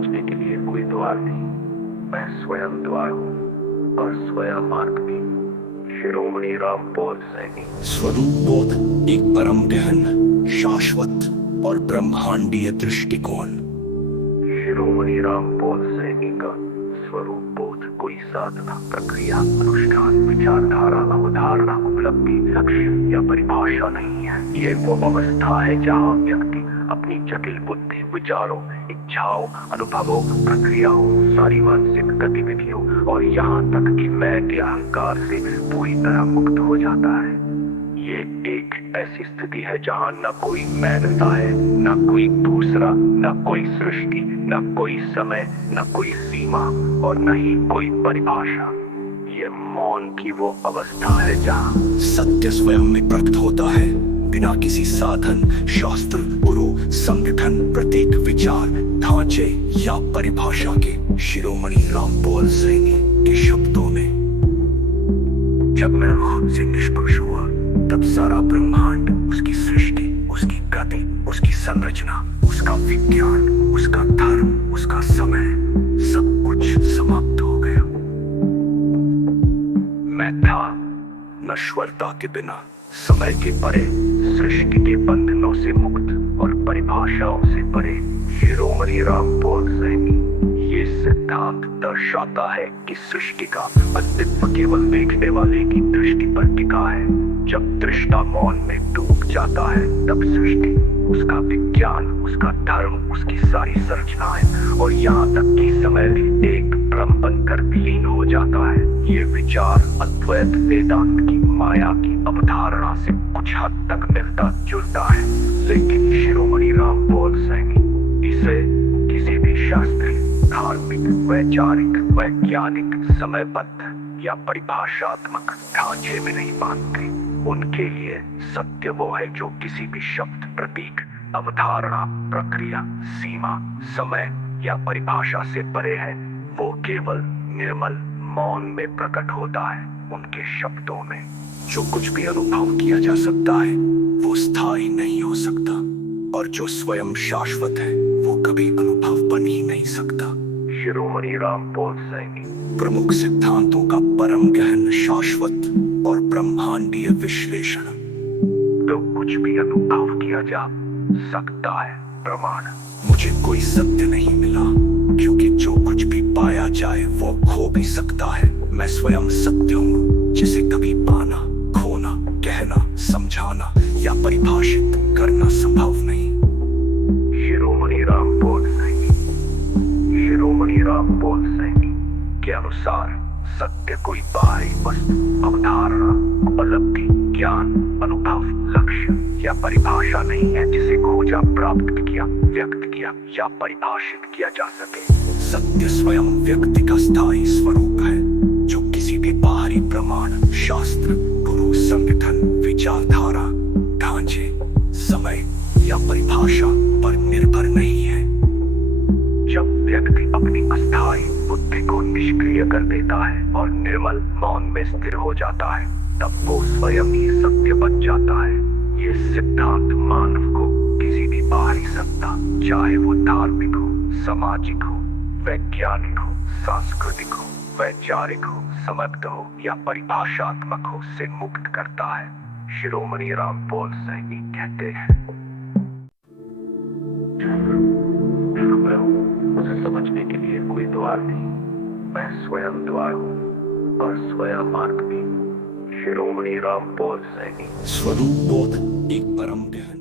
समझने के लिए कोई द्वार नहीं, मैं स्वयं द्वार हूँ और स्वयं मार्ग भी। शिरोमणि रामपोल सैनी। स्वरूप बोध एक परम गहन, शाश्वत और ब्रह्मांडीय दृष्टिकोण। शिरोमणि रामपोल सैनी का स्वरूप बोध कोई साधना, प्रक्रिया, अनुष्ठान, विचारधारा, अवधारणा, उपलब्धि, लक्ष्य या परिभाषा नहीं है। ये वो अवस्था है जहाँ व्यक्ति अपनी जटिल बुद्धि, विचारों, इच्छाओं, अनुभवों, प्रक्रियाओं, सारी मानसिक गतिविधियों और यहाँ तक कि मैं के अहंकार से पूरी तरह मुक्त हो जाता है। ये एक ऐसी स्थिति है जहाँ न कोई मैं रहता है, न कोई दूसरा, न कोई सृष्टि, न कोई समय, न कोई सीमा और न ही कोई परिभाषा। ये मौन की वो अवस्था है जहाँ सत्य स्वयं में प्रकट होता है, बिना किसी साधन, शास्त्र, गुरु, संगठन, प्रतीक, विचार, ढांचे या परिभाषा के। शिरोमणि रामपोल सैनी के शब्दों में, जब मैं खुद से निष्पक्ष हुआ तब सारा ब्रह्मांड, उसकी सृष्टि, उसकी गति, उसकी संरचना, उसका विज्ञान, उसका धर्म, उसका समय, सब कुछ समाप्त हो गया। मैं था नश्वरता के बिना, समय के परे, सृष्टि के बंधनों से मुक्त और परिभाषाओं से परे। शिरोमणि रामपोल सैनी ये सिद्धांत दर्शाता है कि सृष्टि का अस्तित्व केवल देखने वाले की दृष्टि पर टिका है। जब दृष्टा मौन में डूब जाता है तब सृष्टि, उसका विज्ञान, उसका धर्म, उसकी सारी संरचनाएं और यहाँ तक कि समय भी एक भ्रम बनकर विलीन हो जाता है। ये विचार अद्वैत वेदांत की माया की अवधारणा से कुछ हद तक मिलता जुलता है, लेकिन शिरोमणि रामपोल सैनी इसे किसी भी शास्त्रीय, धार्मिक, वैचारिक, वैज्ञानिक, समयबद्ध या परिभाषात्मक ढांचे में नहीं मानते। उनके लिए सत्य वो है जो किसी भी शब्द, प्रतीक, अवधारणा, प्रक्रिया, सीमा, समय या परिभाषा से परे है। वो केवल निर्मल मौन में प्रकट होता है। उनके शब्दों में जो कुछ भी अनुभव किया जा सकता है वो स्थायी नहीं हो सकता, और जो स्वयं शाश्वत है वो कभी अनुभव बन ही नहीं सकता। शिरोमणि रामपोल सैनी प्रमुख सिद्धांतों का परम गहन, शाश्वत और ब्रह्मांडीय विश्लेषण। तो कुछ भी अनुभव किया जा सकता है प्रमाण। मुझे कोई सत्य नहीं मिला, क्योंकि जो कुछ भी पाया जाए वो खो भी सकता है। मैं स्वयं सत्य हूँ, जिसे कभी पाना, खोना, कहना, समझाना या परिभाषित करना संभव नहीं। शिरोमणि रामपोल सैनी। शिरोमणि रामपोल सैनी के अनुसार सत्य कोई बाहरी वस्तु, अवधारणा, उपलब्धि, ज्ञान, अनुभव, लक्ष्य या परिभाषा नहीं है जिसे खोजा, प्राप्त किया, व्यक्त किया या परिभाषित किया जा सके। सत्य स्वयं व्यक्ति का स्थायी स्वरूप है, जो किसी भी बाहरी प्रमाण, शास्त्र, गुरु, संगठन, विचारधारा, ढांचे, समय या परिभाषा पर निर्भर नहीं है। जब व्यक्ति अपनी अस्थायी बुद्धि को निष्क्रिय कर देता है और निर्मल मौन में स्थिर हो जाता है, तब वो स्वयं ही सत्य बन जाता है। ये सिद्धांत मानव को किसी भी बाहरी सत्ता, चाहे वो धार्मिक हो, सामाजिक हो, वैज्ञानिक हो, सांस्कृतिक हो, वैचारिक हो, समर्थ हो या परिभाषात्मक हो, से मुक्त करता है। शिरोमणि रामपोल सैनी कहते हैं, उसे समझने के लिए कोई द्वार नहीं, मैं स्वयं द्वार हूँ और स्वयं मार्ग भी। शिरोमणि रामपोल सैनी। स्वरूप बोध एक परम गहन